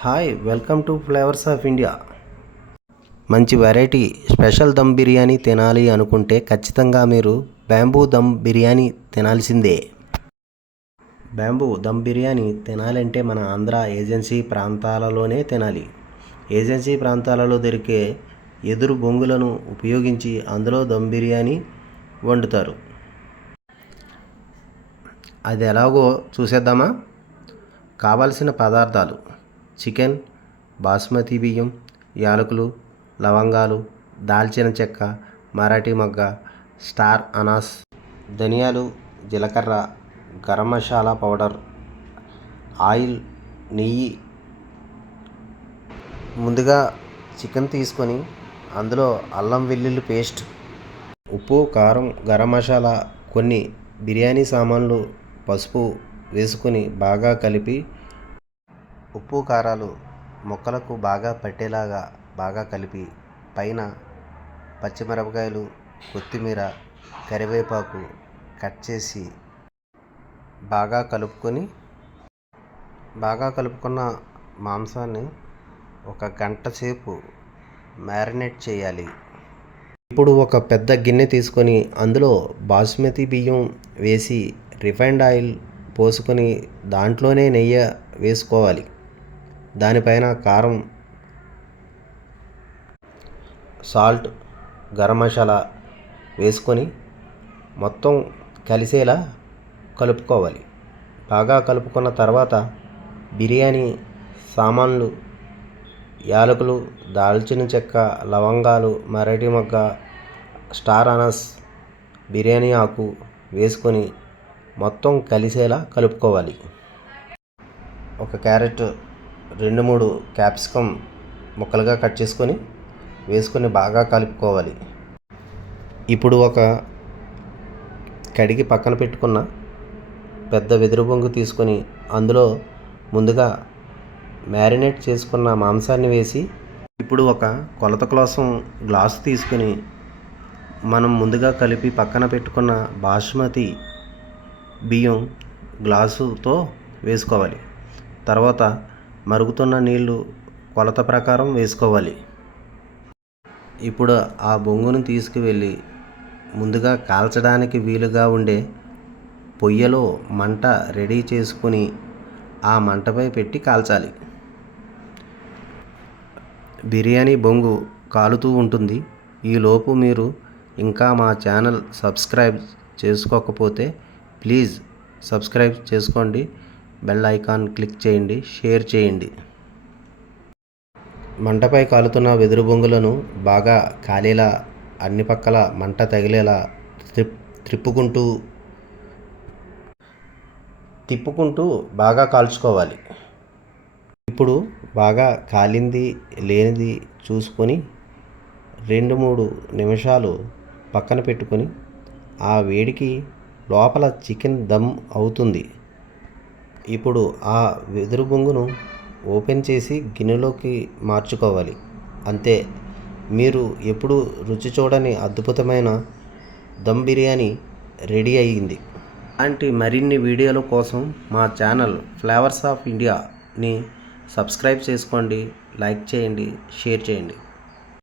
Hi welcome to flavours of India. మంచి variety special dum biryani తినాలి అనుకుంటే ఖచ్చితంగా మీరు బ్యాంబూ దమ్ బిర్యానీ తినాల్సిందే. బ్యాంబూ దమ్ బిర్యానీ తినాలంటే మన ఆంధ్ర ఏజెన్సీ ప్రాంతాలలోనే తినాలి. ఏజెన్సీ ప్రాంతాలలో దొరికే ఎదురు బొంగులను ఉపయోగించి అందులో దమ్ బిర్యానీ వండుతారు. అది ఎలాగో చూసేద్దామా? కావలసిన పదార్థాలు. చికెన్ బాస్మతి బియ్యం యాలకులు లవంగాలు దాల్చిన చెక్క మరాఠీ మొగ్గ స్టార్ అనాస్ ధనియాలు జీలకర్ర గరం మసాలా పౌడర్ ఆయిల్ నెయ్యి. ముందుగా చికెన్ తీసుకొని అందులో అల్లం వెల్లుల్లి పేస్ట్ ఉప్పు కారం గరం మసాలా కొన్ని బిర్యానీ సామాన్లు పసుపు వేసుకొని బాగా కలిపి ఉప్పు కారాలు ముక్కలకు బాగా పట్టేలాగా బాగా కలిపి పైన పచ్చిమిరపకాయలు కొత్తిమీర కరివేపాకు కట్ చేసి బాగా కలుపుకొని బాగా కలుపుకున్న మాంసాన్ని ఒక గంట సేపు మ్యారినేట్ చేయాలి. ఇప్పుడు ఒక పెద్ద గిన్నె తీసుకొని అందులో బాస్మతి బియ్యం వేసి రిఫైండ్ ఆయిల్ పోసుకొని దాంట్లోనే నెయ్యి వేసుకోవాలి. దానిపైన కారం సాల్ట్ గరం మసాలా వేసుకొని మొత్తం కలిసేలా కలుపుకోవాలి. బాగా కలుపుకున్న తర్వాత బిర్యానీ సామాన్లు యాలకులు దాల్చిన చెక్క లవంగాలు మరటి మొగ్గ స్టార్ అనస్ బిర్యానీ ఆకు వేసుకొని మొత్తం కలిసేలా కలుపుకోవాలి. ఒక క్యారెట్ రెండు మూడు క్యాప్సికమ్ ముక్కలుగా కట్ చేసుకొని వేసుకొని బాగా కలుపుకోవాలి. ఇప్పుడు ఒక కడిగి పక్కన పెట్టుకున్న పెద్ద వెదురు బొంగు తీసుకొని అందులో ముందుగా మ్యారినేట్ చేసుకున్న మాంసాన్ని వేసి ఇప్పుడు ఒక కొలత కోసం గ్లాసు తీసుకుని మనం ముందుగా కలిపి పక్కన పెట్టుకున్న బాస్మతి బియ్యం గ్లాసుతో వేసుకోవాలి. తర్వాత మరుగుతున్న నీళ్ళు కొలత ప్రకారం వేసుకోవాలి. ఇప్పుడు ఆ బొంగును తీసుకువెళ్ళి ముందుగా కాల్చడానికి వీలుగా ఉండే పొయ్యలో మంట రెడీ చేసుకుని ఆ మంటపై పెట్టి కాల్చాలి. బిర్యానీ బొంగు కాలుతూ ఉంటుంది. ఈలోపు మీరు ఇంకా మా ఛానల్ సబ్స్క్రైబ్ చేసుకోకపోతే ప్లీజ్ సబ్స్క్రైబ్ చేసుకోండి. బెల్ ఐకాన్ క్లిక్ చేయండి షేర్ చేయండి. మంటపై కాలుతున్న వెదురు బొంగులను బాగా కాలేలా అన్ని పక్కల మంట తగిలేలా త్రిప్ త్రిప్పుకుంటూ తిప్పుకుంటూ బాగా కాల్చుకోవాలి. ఇప్పుడు బాగా కాలింది లేనిది చూసుకొని రెండు మూడు నిమిషాలు పక్కన పెట్టుకొని ఆ వేడికి లోపల చికెన్ దమ్ అవుతుంది. ఇప్పుడు ఆ వెదురు బొంగును ఓపెన్ చేసి గిన్నెలోకి మార్చుకోవాలి. అంతే. మీరు ఎప్పుడు రుచి చూడని అద్భుతమైన దమ్ బిర్యానీ రెడీ అయ్యింది. అలాంటి మరిన్ని వీడియోల కోసం మా ఛానల్ ఫ్లేవర్స్ ఆఫ్ ఇండియాని సబ్స్క్రైబ్ చేసుకోండి లైక్ చేయండి షేర్ చేయండి.